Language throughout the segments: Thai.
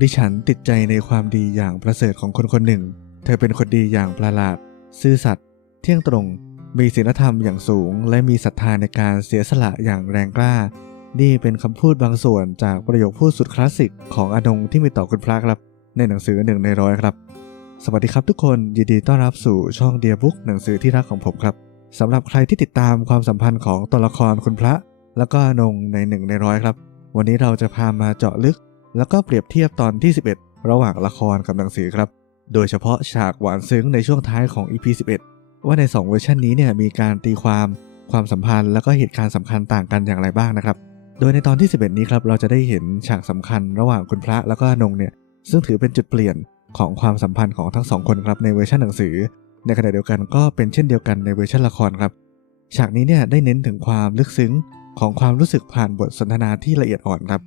ดิฉันติดใจในความดีอย่างประเสริฐของคนคนหนึ่ง เธอเป็นคนดีอย่างประหลาด ซื่อสัตย์เที่ยงตรง มีศีลธรรมอย่างสูง และมีศรัทธาในการเสียสละอย่างแรงกล้า นี่เป็นคำพูดบางส่วนจากประโยคพูดสุดคลาสสิกของอนงที่มีต่อคุณพระครับ ในหนังสือหนึ่งในร้อยครับ สวัสดีครับทุกคนยินดีต้อนรับสู่ช่องเดียบุ๊กหนังสือที่รักของผมครับสำหรับใครที่ติดตามความสัมพันธ์ของตัวละครคุณพระ แล้วก็อนงในหนึ่งในร้อยครับ วันนี้เราจะพามาเจาะลึก แล้วก็เปรียบเทียบตอนที่ 11 ระหว่างละครกับหนังสือครับ โดยเฉพาะฉากหวานซึ้งในช่วงท้ายของ EP 11 ว่าใน 2 เวอร์ชันนี้เนี่ยมีการตีความความสัมพันธ์แล้วก็เหตุการณ์สำคัญต่างกันอย่างไรบ้างนะครับ โดยในตอนที่ 11 นี้ครับเราจะได้เห็นฉากสำคัญระหว่างคุณพระแล้วก็นงเนี่ยซึ่งถือเป็นจุดเปลี่ยนของความสัมพันธ์ของทั้งสองคนครับในเวอร์ชันหนังสือ ในขณะเดียวกันก็เป็นเช่นเดียวกันในเวอร์ชันละครครับฉากนี้เนี่ยได้เน้นถึงความลึกซึ้งของความรู้สึกผ่านบทสนทนาที่ละเอียดอ่อนครับ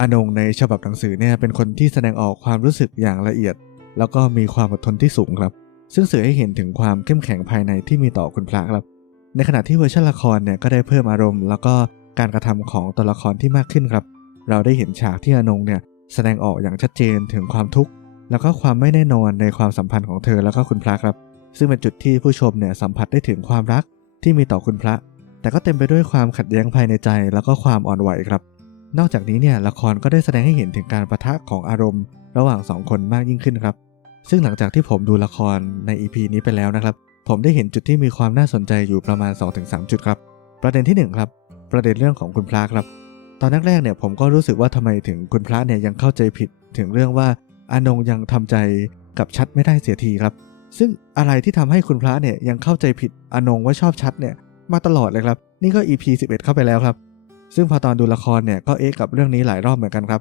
อนงในฉบับหนังสือเนี่ยเป็นคนที่แสดงออกความรู้สึกอย่างละเอียด แล้วก็มีความอดทนที่สูงครับ ซึ่งสื่อให้เห็นถึงความเข้มแข็งภายในที่มีต่อคุณพระครับ ในขณะที่เวอร์ชันละครเนี่ยก็ได้เพิ่มอารมณ์ แล้วก็การกระทำของตัวละครที่มากขึ้นครับ เราได้เห็นฉากที่อนงเนี่ยแสดงออกอย่างชัดเจนถึงความทุกข์แล้วก็ความไม่แน่นอนในความสัมพันธ์ของเธอแล้วก็คุณพระครับ ซึ่งเป็นจุดที่ผู้ชมเนี่ยสัมผัสได้ถึงความรักที่มีต่อคุณพระ แต่ก็เต็มไปด้วยความขัดแย้งภายในใจแล้วก็ความอ่อนไหวครับ นอกจากนี้เนี่ยละครก็ได้แสดงให้เห็นถึงการประทะของอารมณ์ ระหว่างสองคนมากยิ่งขึ้นครับ ซึ่งหลังจากที่ผมดูละครใน EP นี้ไปแล้วนะครับ ผมได้เห็นจุดที่มีความน่าสนใจอยู่ประมาณ 2-3 จุดครับ ประเด็นที่ 1 ครับ ประเด็นเรื่องของคุณพระครับ ตอนแรกๆเนี่ยผมก็รู้สึกว่าทำไมถึงคุณพระเนี่ยยังเข้าใจผิด ถึงเรื่องว่าอานงยังทำใจกับชัดไม่ได้เสียทีครับ ซึ่งอะไรที่ทำให้คุณพระเนี่ยยังเข้าใจผิดอานงว่าชอบชัดเนี่ยมาตลอดเลยครับ นี่ก็ EP 11 เข้าไปแล้วครับ ซึ่งพอตอนดูละครเนี่ยก็เอะกับเรื่องนี้หลายรอบเหมือนกันครับ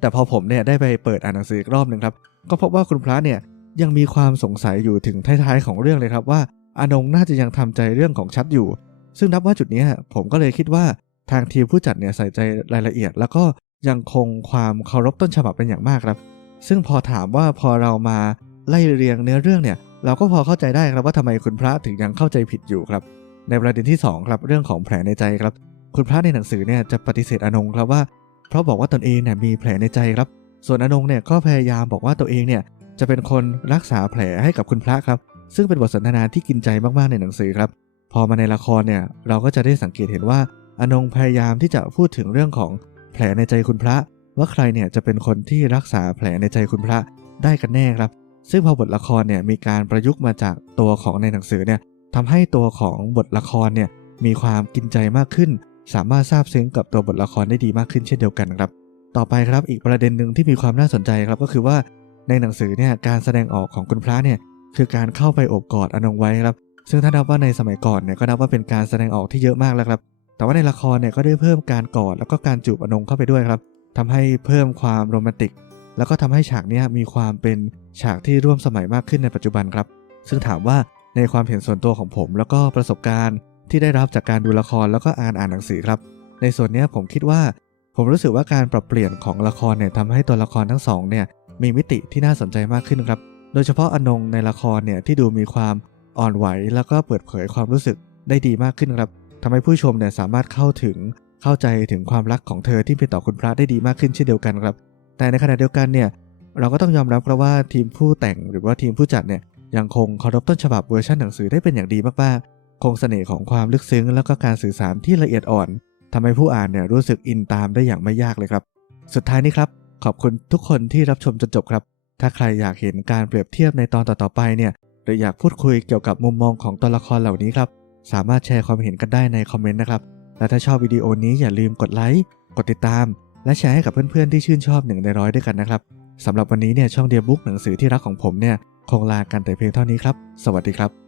แต่พอผมเนี่ยได้ไปเปิดอ่านหนังสืออีกรอบหนึ่งครับ ก็พบว่าคุณพระเนี่ยยังมีความสงสัยอยู่ถึงท้ายๆของเรื่องเลยครับว่าอานงน่าจะยังทำใจเรื่องของชัดอยู่ ซึ่งนับว่าจุดนี้ผมก็เลยคิดว่าทางทีมผู้จัดเนี่ยใส่ใจรายละเอียด แล้วก็ยังคงความเคารพต้นฉบับเป็นอย่างมากครับ ซึ่งพอถามว่าพอเรามาไล่เรียงเนื้อเรื่องเนี่ยเราก็พอเข้าใจได้ครับว่าทำไมคุณพระถึงยังเข้าใจผิดอยู่ครับ ในประเด็นที่สองครับเรื่องของแผลในใจครับ คุณพระในหนังสือเนี่ยจะปฏิเสธอนงครับว่า เพราะบอกว่าตนเองเนี่ยมีแผลในใจครับ ส่วนอนงเนี่ยก็พยายามบอกว่าตัวเองเนี่ยจะเป็นคนรักษาแผลให้กับคุณพระครับ ซึ่งเป็นบทสนทนาที่กินใจมากๆในหนังสือครับ พอมาในละครเนี่ยเราก็จะได้สังเกตเห็นว่าอนงพยายามที่จะพูดถึงเรื่องของแผลในใจคุณพระ ว่าใครเนี่ยจะเป็นคนที่รักษาแผลในใจคุณพระได้กันแน่ครับ ซึ่งพอบทละครเนี่ยมีการประยุกต์มาจากตัวของในหนังสือเนี่ยทำให้ตัวของบทละครเนี่ยมีความกินใจมากขึ้น สามารถซาบซึ้งกับตัวบทละครได้ดีมากขึ้นเช่นเดียวกันครับ ต่อไปครับอีกประเด็นหนึ่งที่มีความน่าสนใจครับก็คือว่าในหนังสือเนี่ยการแสดงออกของคุณพระเนี่ยคือการเข้าไปโอบกอดอนงไว้ครับ ซึ่งถ้านับว่าในสมัยก่อนเนี่ยก็นับว่าเป็นการแสดงออกที่เยอะมากแล้วครับ แต่ว่าในละครเนี่ยก็ได้เพิ่มการกอดแล้วก็การจูบอนงเข้าไปด้วยครับทำให้เพิ่มความโรแมนติก แล้วก็ทำให้ฉากนี้มีความเป็นฉากที่ร่วมสมัยมากขึ้นในปัจจุบันครับ ซึ่งถามว่าในความเห็นส่วนตัวของผม แล้วก็ประสบการณ์ ที่ได้รับจากการดูละครแล้วก็อ่านอ่านหนังสือครับ ในส่วนนี้ผมคิดว่า ผมรู้สึกว่าการปรับเปลี่ยนของละครเนี่ยทำให้ตัวละครทั้งสองเนี่ยมีมิติที่น่าสนใจมากขึ้นครับ โดยเฉพาะอนงในละครเนี่ยที่ดูมีความอ่อนไหว แล้วก็เปิดเผยความรู้สึกได้ดีมากขึ้นครับทำให้ผู้ชมเนี่ยสามารถเข้าถึงเข้าใจถึงความรักของเธอที่เป็นต่อคุณพระได้ดีมากขึ้นเช่นเดียวกันครับ แต่ในขณะเดียวกันเนี่ยเราก็ต้องยอมรับครับว่าทีมผู้แต่งหรือว่าทีมผู้จัดเนี่ยยังคงเคารพต้นฉบับเวอร์ชันหนังสือได้เป็นอย่างดีมากๆ คงเสน่ห์ของความลึกซึ้ง แล้วก็การสื่อสารที่ละเอียดอ่อนทำให้ผู้อ่านเนี่ยรู้สึกอินตามได้อย่างไม่ยากเลยครับ สุดท้ายนี้ครับ ขอบคุณทุกคนที่รับชมจนจบครับ ถ้าใครอยากเห็นการเปรียบเทียบในตอนต่อๆไปเนี่ยหรืออยากพูดคุยเกี่ยวกับมุมมองของตัวละครเหล่านี้ครับสามารถแชร์ความเห็นกันได้ในคอมเมนต์นะครับและถ้าชอบวิดีโอนี้อย่าลืมกดไลค์กดติดตาม และแชร์ให้กับเพื่อนๆที่ชื่นชอบหนึ่งในร้อยด้วยกันนะครับสำหรับวันนี้เนี่ยช่องเดียบุ๊กหนังสือที่รักของผมเนี่ยคงลากันแต่เพียงเท่านี้ครับ สวัสดีครับ